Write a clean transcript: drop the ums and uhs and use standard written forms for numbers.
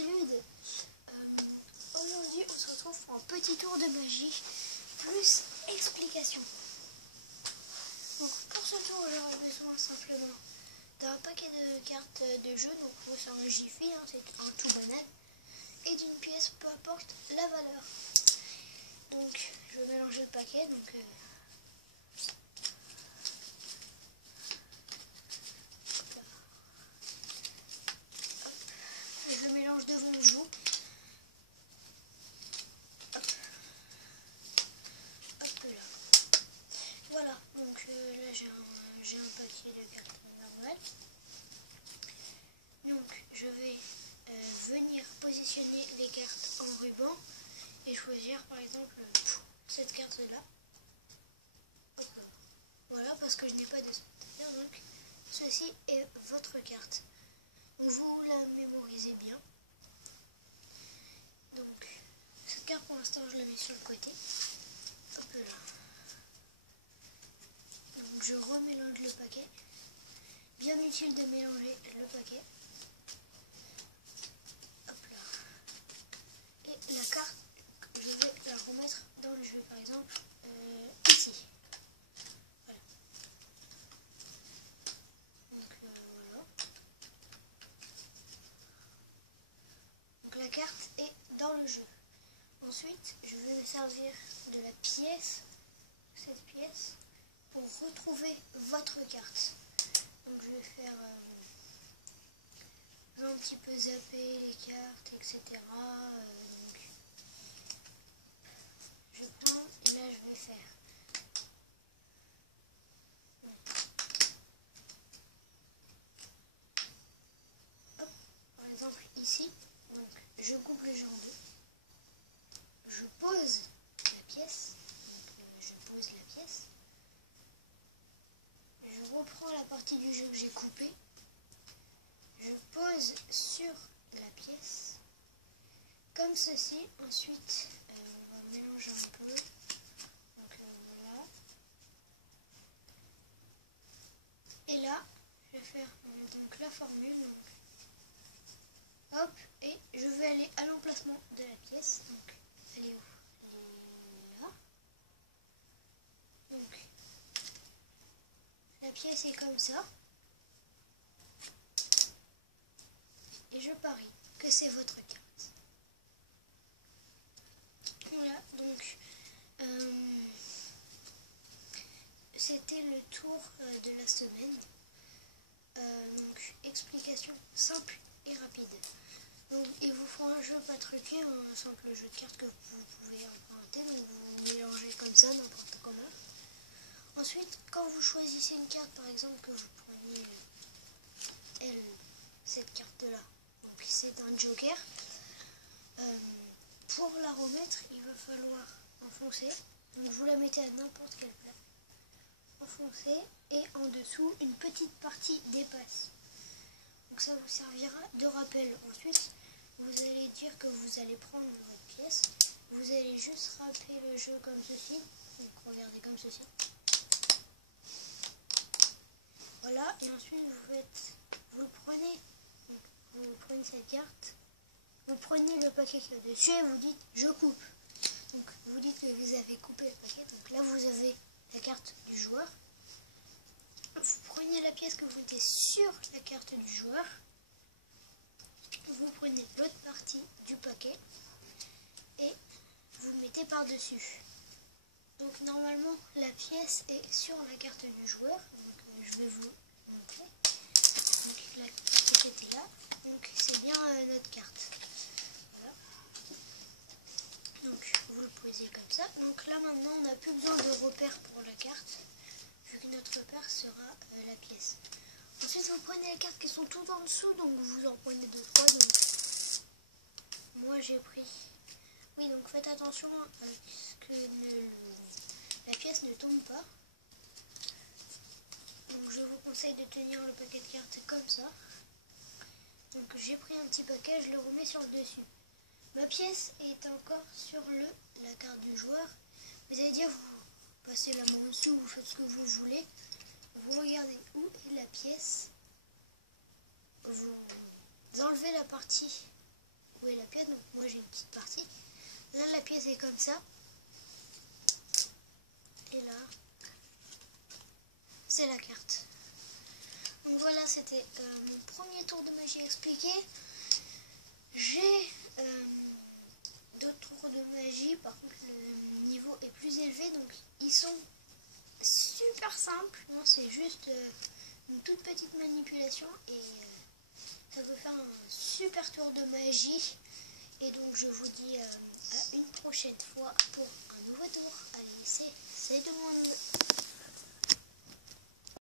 c'est Lude. Aujourd'hui, on se retrouve pour un petit tour de magie, plus explication. Donc, pour ce tour, j'aurai besoin simplement d'un paquet de cartes de jeu, donc c'est un Jiffy, hein, c'est un tout banal, et d'une pièce, peu importe la valeur. Donc, je vais mélanger le paquet, donc... je le mélange devant vous. Hop là. Voilà, donc là j'ai un paquet de cartes normales. Donc je vais venir positionner les cartes en ruban et choisir par exemple cette carte là. Voilà, parce que je n'ai pas de spectateur, donc ceci est votre carte. Donc vous la mémorisez bien. Donc cette carte pour l'instant je la mets sur le côté. Hop là. Donc je remélange le paquet. Bien utile de mélanger le paquet. Hop là. Et la carte, je vais la remettre dans le jeu, par exemple ici. Voilà. Donc voilà. Donc la carte est dans le jeu. Ensuite, je vais me servir de la pièce, cette pièce, pour retrouver votre carte. Donc je vais faire un petit peu zapper les cartes, etc. Donc, je prends et là je vais faire. Hop, par exemple ici, donc je coupe le jeu en deux. Je pose la pièce. Donc, je pose la pièce. Je reprends la partie du jeu que j'ai coupée. Je pose sur la pièce, comme ceci. Ensuite, on va mélanger un peu. Donc voilà. Et là, je vais faire donc la formule. Donc, hop, et je vais aller à l'emplacement de la pièce. Donc, elle est où? Elle est là. Donc, la pièce est comme ça. Et je parie que c'est votre carte. Voilà, donc c'était le tour de la semaine. Donc explication simple et rapide. Donc, il vous faut un jeu pas truqué, un simple jeu de cartes que vous pouvez emprunter. Donc vous mélangez comme ça, n'importe comment. Ensuite, quand vous choisissez une carte, par exemple, que vous preniez cette carte-là, puis c'est un joker. Pour la remettre, il va falloir enfoncer. Donc vous la mettez à n'importe quelle place. Enfoncer et en dessous, une petite partie dépasse. Donc ça vous servira de rappel. Ensuite, vous allez dire que vous allez prendre votre pièce. Vous allez juste rappeler le jeu comme ceci. Donc regardez comme ceci. Voilà, et ensuite vous prenez cette carte. Vous prenez le paquet qui est dessus et vous dites je coupe. Donc vous dites que vous avez coupé le paquet. Donc là vous avez la carte du joueur. Vous prenez la pièce que vous mettez sur la carte du joueur. Vous prenez l'autre partie du paquet et vous mettez par-dessus. Donc normalement la pièce est sur la carte du joueur. Donc je vais vous montrer. Donc la pièce était là. Donc c'est bien notre carte. Donc vous le posez comme ça. Donc là maintenant on n'a plus besoin de repère pour la carte, vu que notre repère sera la pièce. Ensuite vous prenez les cartes qui sont tout en dessous, donc vous en prenez 2-3. Donc moi j'ai pris. Oui, donc faites attention que la pièce ne tombe pas. Donc je vous conseille de tenir le paquet de cartes comme ça. Donc j'ai pris un petit paquet, je le remets sur le dessus. Ma pièce est encore sur la carte du joueur. Vous allez dire, vous passez la main dessus, vous faites ce que vous voulez. Vous regardez où est la pièce. Vous enlevez la partie où est la pièce. Donc moi j'ai une petite partie. Là la pièce est comme ça. Et là, c'est la carte. Donc voilà, c'était mon premier tour de magie expliqué. J'ai d'autres tours de magie, par contre le niveau est plus élevé, donc ils sont super simples. Non, c'est juste une toute petite manipulation et ça peut faire un super tour de magie. Et donc je vous dis à une prochaine fois pour un nouveau tour. Allez, c'est tout le monde.